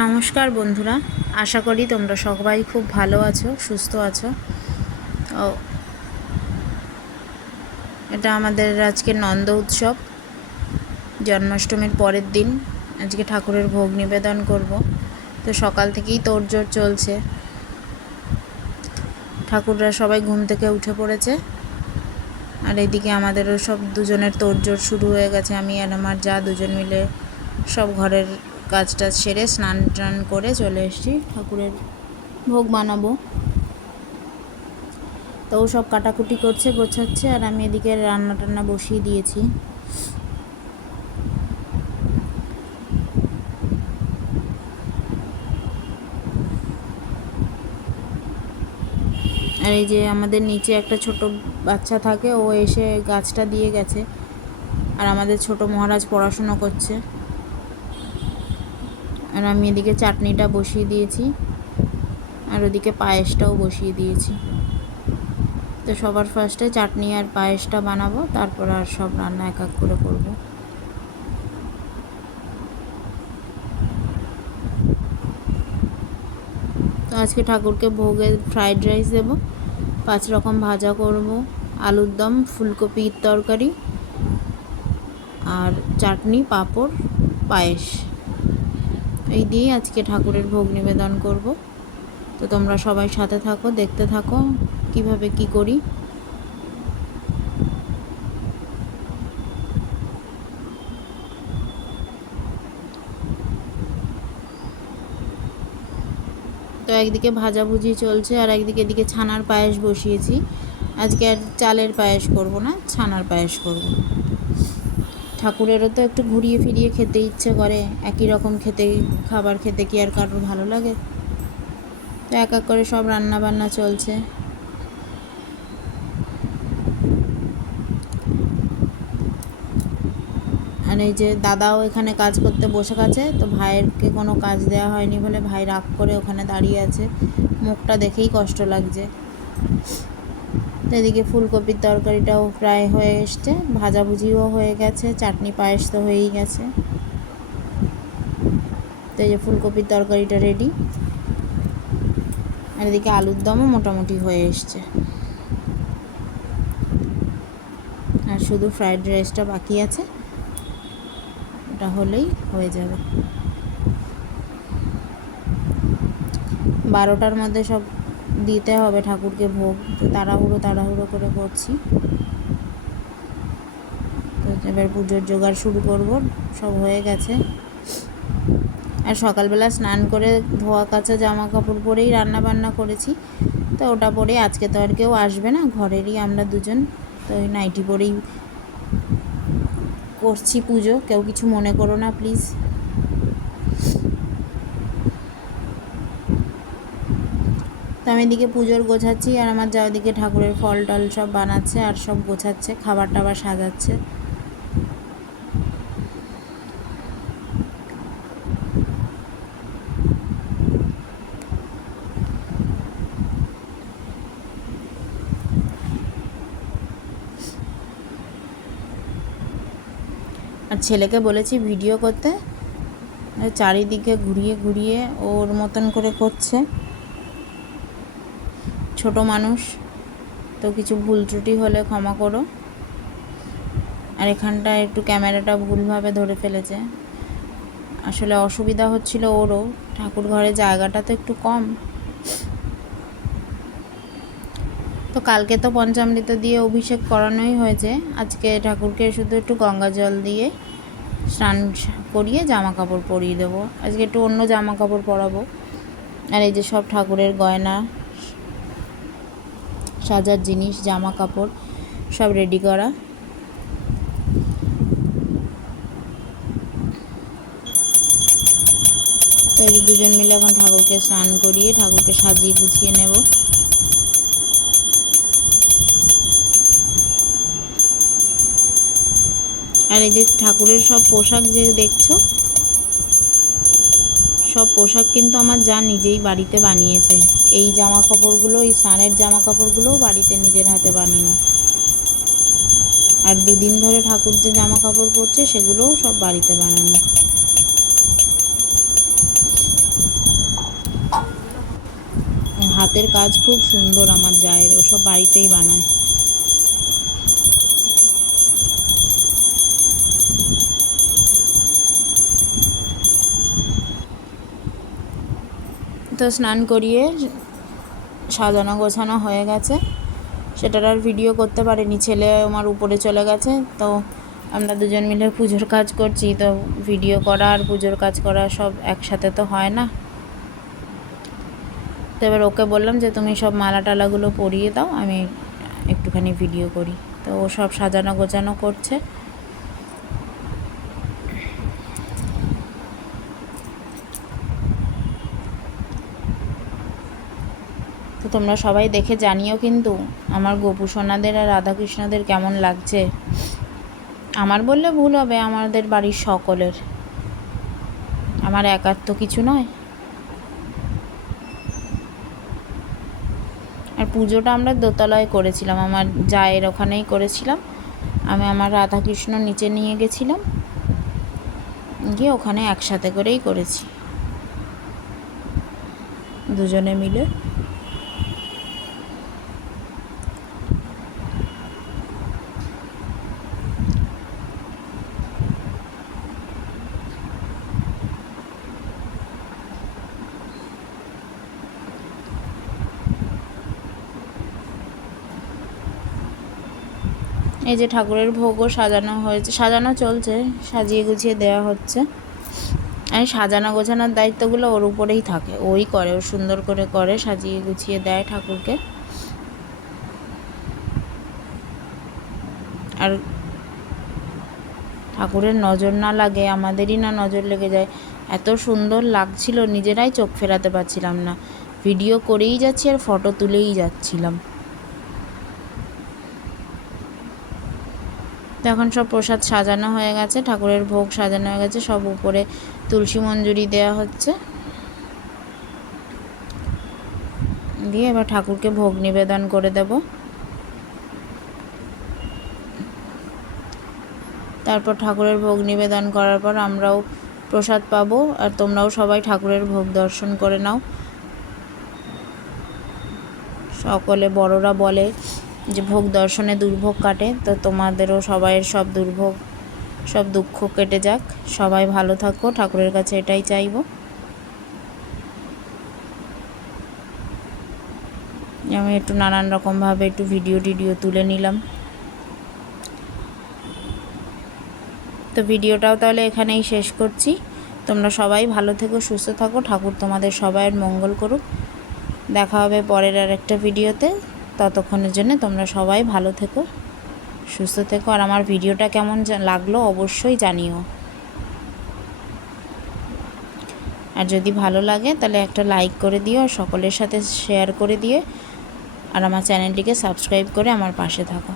নমস্কার বন্ধুরা, আশা করি তোমরা সবাই খুব ভালো আছো, সুস্থ আছো। ও এটা আমাদের আজকে নন্দ উৎসব, জন্মাষ্টমীর পরের দিন। আজকে ঠাকুরের ভোগ নিবেদন করব। তো সকাল থেকেই তোড়জোড় চলছে, ঠাকুররা সবাই ঘুম থেকে উঠে পড়েছে। আর এদিকে আমাদেরও সব দুজনের তোড়জোড় শুরু হয়ে গেছে। আমি আর আমার যা দুজন মিলে সব ঘরের কাজটা সেরে স্নান টান করে চলে এসেছি, ঠাকুরের ভোগ বানাবো। তো ও সব কাটাকুটি করছে, গোছাচ্ছে, আর আমি এদিকে রান্না টান্না বসিয়ে দিয়েছি। আর এই যে আমাদের নিচে একটা ছোট বাচ্চা থাকে, ও এসে গাছটা দিয়ে গেছে। আর আমাদের ছোট মহারাজ পড়াশুনো করছে। আর আমি এদিকে চাটনিটা বসিয়ে দিয়েছি, আর ওদিকে পায়েসটাও বসিয়ে দিয়েছি। তো সবার ফার্স্টে চাটনি আর পায়েসটা বানাবো, তারপর আর সব রান্না এক এক করে করব। তো আজকে ঠাকুরকে ভোগে ফ্রাইড রাইস দেবো, 5 রকম ভাজা করব, আলুর দম, ফুলকপির তরকারি, আর চাটনি, পাঁপড়, পায়েস। এই দিয়েই আজকে ঠাকুরের ভোগ নিবেদন করব। তো তোমরা সবাই সাথে থাকো, দেখতে থাকো কিভাবে কি করি। তো একদিকে ভাজাভুজি চলছে, আর একদিকে এদিকে ছানার পায়েস বসিয়েছি। আজকে আর চালের পায়েস করব না, ছানার পায়েস করব। ঠাকুরেরও তো একটু ঘুরিয়ে ফিরিয়ে খেতে ইচ্ছে করে, একই রকম খাবার খেতে কি আর কারোর ভালো লাগে? তো এক এক করে সব রান্না বান্না চলছে। আর এই যে দাদাও এখানে কাজ করতে বসে গেছে। তো ভাইয়েরকে কোনো কাজ দেওয়া হয়নি বলে ভাই রাগ করে ওখানে দাঁড়িয়ে আছে, মুখটা দেখেই কষ্ট লাগছে। তো এদিকে ফুলকপির তরকারিটাও প্রায় হয়ে এসছে, ভাজাভুজিও হয়ে গেছে, চাটনি পায়েস তো হয়েই গেছে। তো এই যে ফুলকপির তরকারিটা রেডি, আর এদিকে আলুর দমও মোটামুটি হয়ে এসছে। আর শুধু ফ্রাইড রাইসটা বাকি আছে, ওটা হলেই হয়ে যাবে। 12টার মধ্যে সব দিতে হবে ঠাকুরকে ভোগ। তো তাড়াহুড়ো করে করছি। তো এবার পুজোর জোগাড় শুরু করব, সব হয়ে গেছে। আর সকালবেলা স্নান করে ধোয়া কাচা জামা কাপড় পরেই রান্না বান্না করেছি। তো ওটা পরে আজকে তো আর কেউ আসবে না, ঘরেরই আমরা দুজন, তো ওই নাইটি পরেই করছি পুজো। কেউ কিছু মনে করো না প্লিজ। তো আমি এদিকে পুজোর গোছাচ্ছি, আর আমার যা ওদিকে ঠাকুরের ফল টল সব বানাচ্ছে আর সব গোছাচ্ছে, খাবার টাবার সাজাচ্ছে। আর ছেলেকে বলেছি ভিডিও করতে, চারিদিকে ঘুরিয়ে ঘুরিয়ে ওর মতন করে করছে। ছোট মানুষ তো, কিছু ভুল ত্রুটি হলে ক্ষমা করো। আর এখানটা একটু ক্যামেরাটা ভুলভাবে ধরে ফেলেছে, আসলে অসুবিধা হচ্ছিল ওরও, ঠাকুর ঘরে জায়গাটা তো একটু কম। তো কালকে তো পঞ্চামৃত দিয়ে অভিষেক করানোই হয়েছে, আজকে ঠাকুরকে শুধু একটু গঙ্গা জল দিয়ে স্নান করিয়ে জামা কাপড় পরিয়ে দেবো। আজকে একটু অন্য জামা কাপড় পরাবো। আর এই যে সব ঠাকুরের গয়না, সাজার জিনিস, জামা কাপড় সব রেডি করা। তো এই যে দুজন মিলে এখন ঠাকুরকে স্নান করিয়ে ঠাকুরকে সাজিয়ে গুছিয়ে নেব। আর এই যে ঠাকুরের সব পোশাক যে দেখছো, সব পোশাক কিন্তু আমার যা নিজেই বাড়িতে বানিয়েছে। এই জামা কাপড়গুলো, এই স্নানের জামা কাপড়গুলোও বাড়িতে নিজের হাতে বানানো। আর 2 দিন ধরে ঠাকুর যে জামা কাপড় পরছে সেগুলোও সব বাড়িতে বানানো। হাতের কাজ খুব সুন্দর আমার জায়ের, ওসব বাড়িতেই বানায়। তো স্নান করিয়ে সাজানো গোছানো হয়ে গেছে, সেটার আর ভিডিও করতে পারিনি, ছেলে আমার উপরে চলে গেছে। তো আমরা দুজন মিলে পুজোর কাজ করছি, তো ভিডিও করা আর পুজোর কাজ করা সব একসাথে তো হয় না। তো এবার ওকে বললাম যে তুমি সব মালা টালাগুলো পরিয়ে দাও, আমি একটুখানি ভিডিও করি। তো ও সব সাজানো গোছানো করছে। তো তোমরা সবাই দেখে জানিও কিন্তু আমার গোপু সোনাদের আর রাধাকৃষ্ণদের কেমন লাগছে। আমার বললে ভুল হবে, আমাদের বাড়ির সকলের, আমার একার তো কিছু নয়। আর পুজোটা আমরা দোতলায় করেছিলাম, আমার জায়ের ওখানেই করেছিলাম। আমি আমার রাধাকৃষ্ণ নিচে নিয়ে গেছিলাম, গিয়ে ওখানে একসাথে করেই করেছি দুজনে মিলে। এই যে ঠাকুরের ভোগও সাজানো হয়েছে, সাজানো চলছে, সাজিয়ে গুছিয়ে দেওয়া হচ্ছে। আর সাজানো গোছানোর দায়িত্বগুলো ওর উপরেই থাকে, ওই করে, ও সুন্দর করে করে, সাজিয়ে গুছিয়ে দেয় ঠাকুরকে। আর ঠাকুরের নজর না লাগে, আমাদেরই না নজর লেগে যায়। এত সুন্দর লাগছিল, নিজেরাই চোখ ফেরাতে পারছিলাম না, ভিডিও করেই যাচ্ছি আর ফটো তুলেই যাচ্ছিলাম। তো এখন সব প্রসাদ সাজানো হয়ে গেছে, ঠাকুরের ভোগ সাজানো হয়ে গেছে, সব উপরে তুলসী মঞ্জুরি দেওয়া হচ্ছে। দিয়ে এবার ঠাকুরকে ভোগ নিবেদন করে দেব। তারপর ঠাকুরের ভোগ নিবেদন করার পর আমরাও প্রসাদ পাবো, আর তোমরাও সবাই ঠাকুরের ভোগ দর্শন করে নাও। সকলে বড়রা বলে যে ভোগ দর্শনে দুর্ভোগ কাটে, তো তোমাদেরও সবাইয়ের সব দুর্ভোগ, সব দুঃখ কেটে যাক, সবাই ভালো থাকো, ঠাকুরের কাছে এটাই চাইবো। আমি একটু নানান রকমভাবে একটু ভিডিও তুলে নিলাম। তো ভিডিওটাও তাহলে এখানেই শেষ করছি। তোমরা সবাই ভালো থেকো, সুস্থ থাকো, ঠাকুর তোমাদের সবাইয়ের মঙ্গল করুক। দেখা হবে পরের আর একটা ভিডিওতে, ততক্ষণের জন্য তোমরা সবাই ভালো থেকো, সুস্থ থেকো। আর আমার ভিডিওটা কেমন লাগলো অবশ্যই জানিও। আর যদি ভালো লাগে তাহলে একটা লাইক করে দিও, আর সকলের সাথে শেয়ার করে দিও, আর আমার চ্যানেলটিকে সাবস্ক্রাইব করে আমার পাশে থাকো।